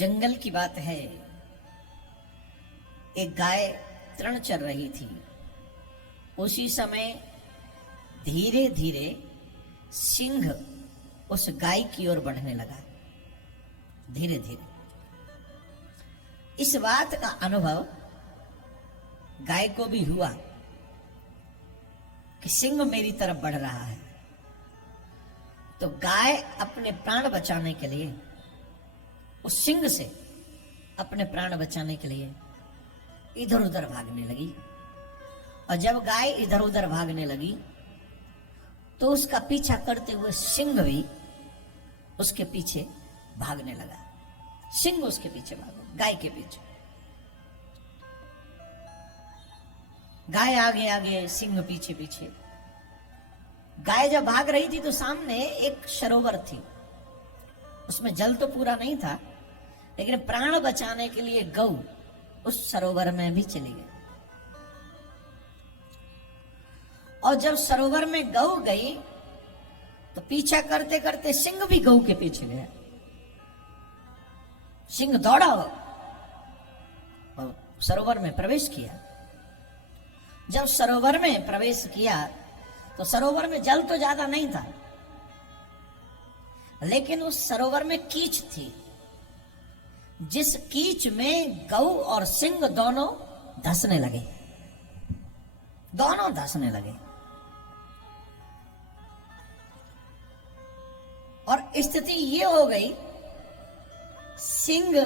जंगल की बात है। एक गाय तृण चर रही थी। उसी समय धीरे धीरे सिंह उस गाय की ओर बढ़ने लगा, धीरे धीरे। इस बात का अनुभव गाय को भी हुआ कि सिंह मेरी तरफ बढ़ रहा है। तो गाय अपने प्राण बचाने के लिए उस सिंह से अपने प्राण बचाने के लिए इधर उधर भागने लगी। और जब गाय इधर उधर भागने लगी तो उसका पीछा करते हुए सिंह भी उसके पीछे भागने लगा। सिंह उसके पीछे भागा, गाय के पीछे। गाय आगे आगे, सिंह पीछे पीछे। गाय जब भाग रही थी तो सामने एक सरोवर थी। उसमें जल तो पूरा नहीं था, लेकिन प्राण बचाने के लिए गऊ उस सरोवर में भी चली गई। और जब सरोवर में गऊ गई तो पीछा करते करते सिंह भी गऊ के पीछे गया। सिंह दौड़ा और सरोवर में प्रवेश किया। जब सरोवर में प्रवेश किया तो सरोवर में जल तो ज्यादा नहीं था, लेकिन उस सरोवर में कीच थी, जिस कीच में गऊ और सिंह दोनों धंसने लगे, दोनों धंसने लगे। और स्थिति ये हो गई, सिंह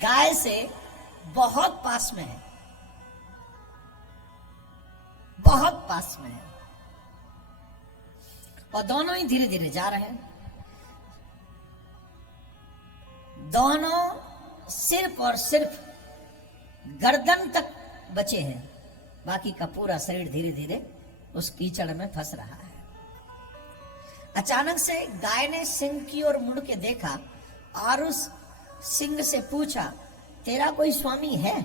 गाय से बहुत पास में है, बहुत पास में है, और दोनों ही धीरे धीरे जा रहे हैं। दोनों सिर्फ और सिर्फ गर्दन तक बचे हैं, बाकी का पूरा शरीर धीरे धीरे उस कीचड़ में फंस रहा है। अचानक से गाय ने सिंह की ओर मुड़ के देखा और उस सिंह से पूछा, तेरा कोई स्वामी है?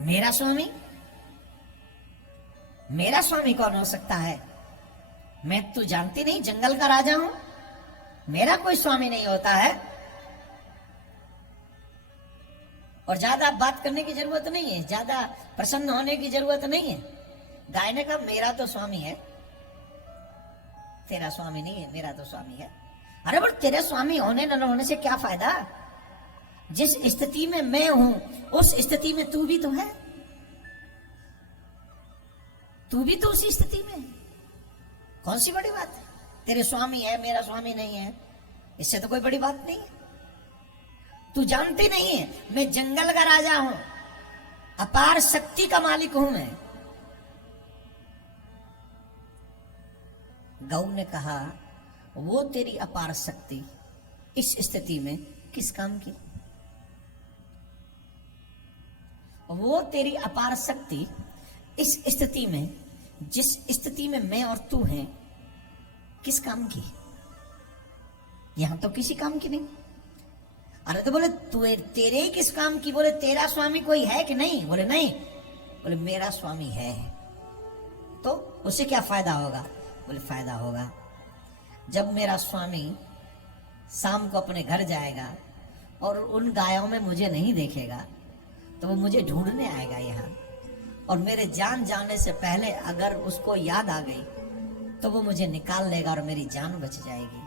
मेरा स्वामी? मेरा स्वामी कौन हो सकता है? मैं तू जानती नहीं, जंगल का राजा हूं, मेरा कोई स्वामी नहीं होता है। और ज्यादा बात करने की जरूरत नहीं है, ज्यादा प्रसन्न होने की जरूरत नहीं है। गाय ने कहा, मेरा तो स्वामी है, तेरा स्वामी नहीं है, मेरा तो स्वामी है। अरे बोल, तेरे स्वामी होने न होने से क्या फायदा? जिस स्थिति में मैं हूं उस स्थिति में तू भी तो है, तू भी तो उसी स्थिति में। कौन सी बड़ी बात है? तेरे स्वामी है, मेरा स्वामी नहीं है, इससे तो कोई बड़ी बात नहीं है। तू जानती नहीं है, मैं जंगल का राजा हूं, अपार शक्ति का मालिक हूं मैं। गऊ ने कहा, वो तेरी अपार शक्ति इस स्थिति में किस काम की? वो तेरी अपार शक्ति इस स्थिति में, जिस स्थिति में मैं और तू हैं, किस काम की? यहां तो किसी काम की नहीं। अरे तो बोले, तू तेरे ही किस काम की? बोले, तेरा स्वामी कोई है कि नहीं? बोले, नहीं। बोले, मेरा स्वामी है। तो उससे क्या फायदा होगा? बोले, फायदा होगा, जब मेरा स्वामी शाम को अपने घर जाएगा और उन गायों में मुझे नहीं देखेगा तो वो मुझे ढूंढने आएगा यहाँ, और मेरे जान जाने से पहले अगर उसको याद आ गई तो वो मुझे निकाल लेगा और मेरी जान बच जाएगी।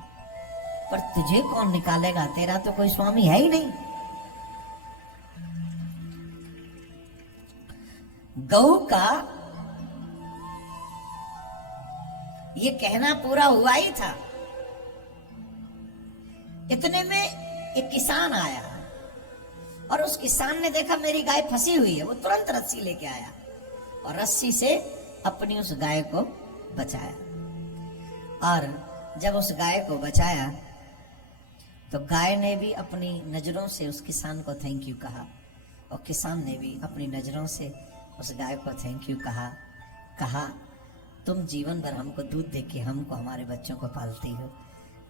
पर तुझे कौन निकालेगा? तेरा तो कोई स्वामी है ही नहीं। गऊ का ये कहना पूरा हुआ ही था। इतने में एक किसान आया और उस किसान ने देखा मेरी गाय फंसी हुई है। वो तुरंत रस्सी लेके आया और रस्सी से अपनी उस गाय को बचाया। और जब उस गाय को बचाया तो गाय ने भी अपनी नजरों से उस किसान को थैंक यू कहा, और किसान ने भी अपनी नजरों से उस गाय को थैंक यू कहा, तुम जीवन भर हमको दूध देके हमको, हमारे बच्चों को पालती हो,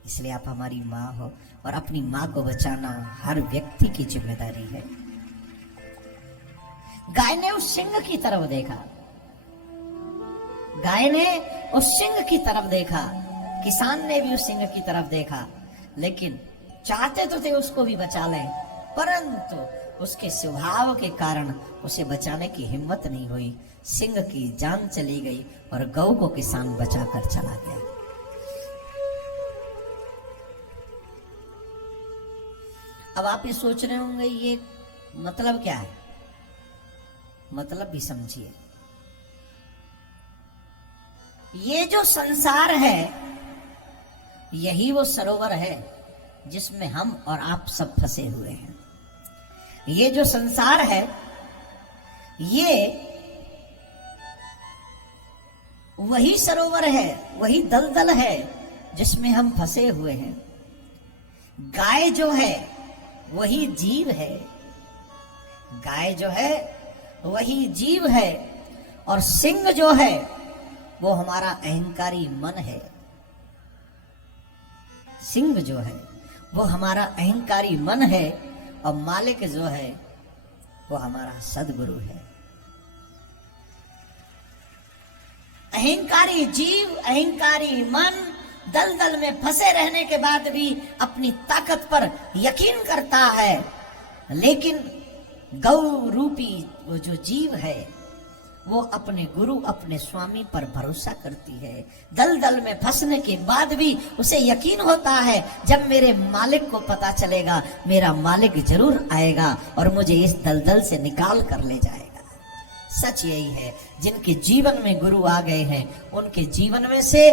इसलिए आप हमारी माँ हो, और अपनी माँ को बचाना हर व्यक्ति की जिम्मेदारी है। गाय ने उस सिंह की तरफ देखा, गाय ने उस सिंह की तरफ देखा किसान ने भी उस सिंह की तरफ देखा, लेकिन चाहते तो थे उसको भी बचा लें, परंतु उसके स्वभाव के कारण उसे बचाने की हिम्मत नहीं हुई। सिंह की जान चली गई और गौ को किसान बचाकर चला गया। अब आप ये सोच रहे होंगे ये मतलब क्या है? मतलब भी समझिए। ये जो संसार है यही वो सरोवर है जिसमें हम और आप सब फंसे हुए हैं। ये जो संसार है ये वही सरोवर है, वही दलदल है जिसमें हम फंसे हुए हैं। गाय जो है वही जीव है, गाय जो है वही जीव है, और सिंह जो है वो हमारा अहंकारी मन है। सिंह जो है वो हमारा अहंकारी मन है, और मालिक जो है वो हमारा सद्गुरु है। अहंकारी जीव, अहंकारी मन दलदल में फंसे रहने के बाद भी अपनी ताकत पर यकीन करता है, लेकिन गौ रूपी वो जो जीव है वो अपने गुरु, अपने स्वामी पर भरोसा करती है। दलदल में फंसने के बाद भी उसे यकीन होता है जब मेरे मालिक को पता चलेगा मेरा मालिक जरूर आएगा और मुझे इस दलदल से निकाल कर ले जाएगा। सच यही है, जिनके जीवन में गुरु आ गए हैं उनके जीवन में से,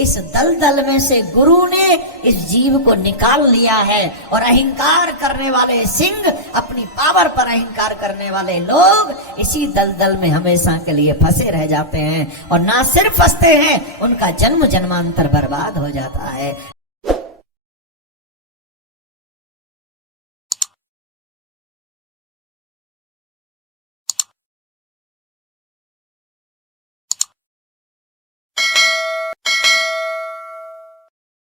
इस दलदल में से गुरु ने इस जीव को निकाल लिया है। और अहंकार करने वाले सिंह, अपनी पावर पर अहंकार करने वाले लोग इसी दलदल में हमेशा के लिए फंसे रह जाते हैं, और ना सिर्फ फंसते हैं, उनका जन्म जन्मांतर बर्बाद हो जाता है।